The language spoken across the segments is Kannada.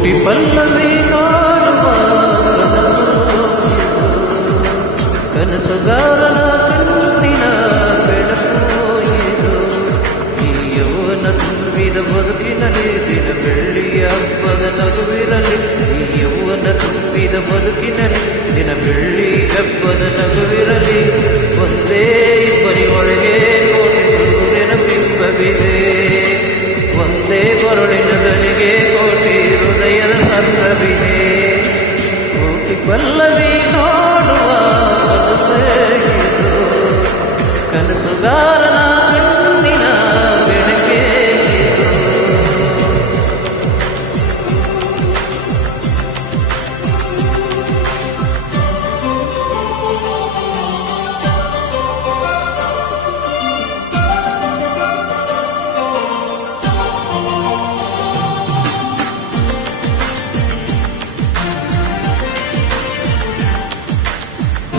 ಕೋಟಿ ಪಲ್ಲವಿ ಕಾಣುವ ಕನಸುಗಾರನ ಕಣ್ಣಿನ ಬೆಳಕು ಈ ಯೌವನ ತುಂಬಿದ ಬದುಕಿನಲ್ಲಿ ದಿನ ಬೆಳ್ಳಿಯ ಹಬ್ಬದ ನಗುವಿರಲಿ. ಈ ಯೌವನ ತುಂಬಿದ ಬದುಕಿನಲ್ಲಿ ದಿನ ಬೆಳ್ಳಿ ಹಬ್ಬದ ನಗುವಿರಲಿ. ಒಂದೇ ಇಬ್ಬರಿ ಒಳಗೆ ಕೋಟಿ ಸೂರ್ಯನ ಬಿಂಬವಿದೆ. ಒಂದೇ ಕೊರಳಿನ ದನಿಗೆ ಕೋಟಿ ಹೃದಯದ ಸಂಭವಿದೆ. ಕೋಟಿ ಪಲ್ಲವಿ ನೋಡುವ ಬದುಕೇಗಿದು ಕನಸುಗಾರನ ಕಣ್ಣಿನ ಬೆಳಕೇಗಿದು.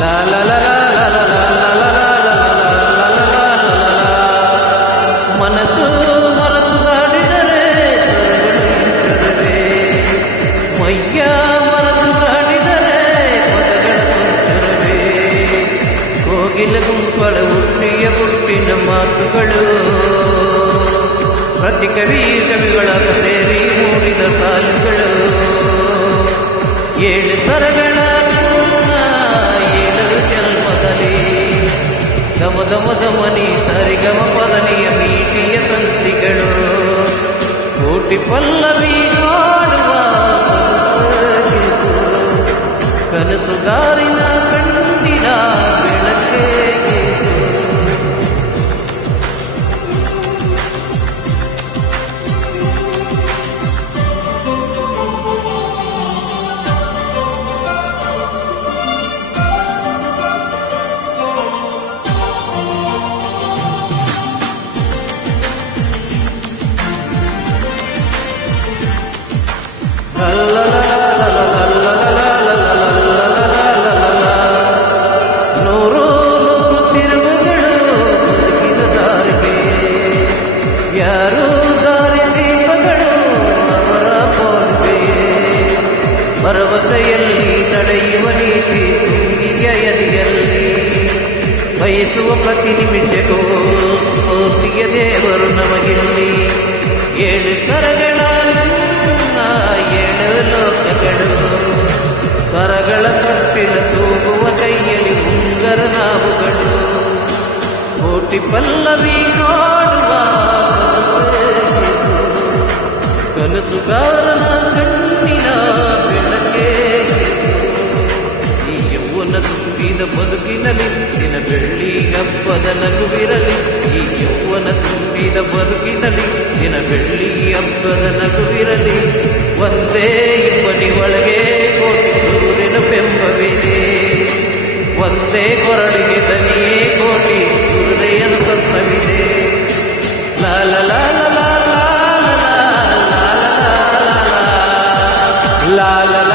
La la la la la la la la la la la la. ಮನಸ್ಸು ಮರೆತು ಹಾಡಿದರೆ ಸ್ವರಗಳು ಮೈಯ ಮರೆತು ಹಾಡಿದರೆ ಪದಗಳ ತುಂಚರವೇ. ಕೋಗಿಲ ಗುಂಪಳ ಹುಟ್ಟಿಯ ಹುಟ್ಟಿನ ಮಾತುಗಳು ಪ್ರತಿ ಕವಿಗಳ ಸೇರಿ ಮೂಡಿದ ಸಾಲುಗಳು. ಏಳು ಸ್ವರಗಳ ದಮನಿ ಸರಿಗಮ ಪದನಿಯ ಮೀಟಿಯ ತಂತಿಗಳು. ಕೋಟಿ ಪಲ್ಲವಿ ನೋಡುವ ಕನಸುಗಾರಿನ ಕಣ್ಣಿನ ಬೆಳಕೇಗಿದು. ನೂರು ನೂರು ತಿರುವುಗಳು ಬದುಕಿನ ದಾರಿಗೆ. ಯಾರು ದಾರಿ ದೀಪಗಳು ಅವರ ಬೋಲ್ವೆ. ಭರವಸೆಯಲ್ಲಿ ನಡೆಯುವ ನೀತಿ ತುಂಗಿಯ ಎದೆಯಲ್ಲಿ. ಬಯಸುವ ಪ್ರತಿ ನಿಮಿಷಕ್ಕೂ ಸ್ಫೂರ್ತಿಯ ದೇವರು ನಮಗಿಲ್ಲಿ. ಏಳು ಸ್ವರಗಳ ಏಳು ಲೋಕಗಳು. ಸ್ವರಗಳ ಕಟ್ಟಿಲ ತೂಗುವ ಕೈಯಲ್ಲಿ ಉಂಗರ ನಾವುಗಳು. ಕೋಟಿ ಪಲ್ಲವಿ ನೋಡುವ ಕನಸುಗಾರನ ಕಣ್ಣಿನ ಬೆಳಕೇಗಿದು. ಈ ಯೌವನ ತುಂಬಿದ ಬದುಕಿನಲ್ಲಿ ದಿನ ಬೆಳ್ಳಿ ಹಬ್ಬದ ನಗುವಿರಲಿ. ಈ ಯೌವನ ತುಂಬಿದ ಬದುಕಿನಲ್ಲಿ ದಿನ ಬೆಳ್ಳಿ ಹಬ್ಬದ ನಗುವಿರಲಿ. ಒಂದೇ ಇಬ್ಬನಿ ಒಳಗೆ ಕೋಟಿ ಸೂರ್ಯನ ಬೆಂಬವಿದೆ. ಒಂದೇ ಕೊರಳಿಗೆ ದನಿಯೇ ಕೋಟಿ ಹೃದಯದ ಸಂತವಿದೆ. ಲಾಲ ಲಾಲ ಲಾಲ ಲಾಲ ಲಾಲ ಲಾಲ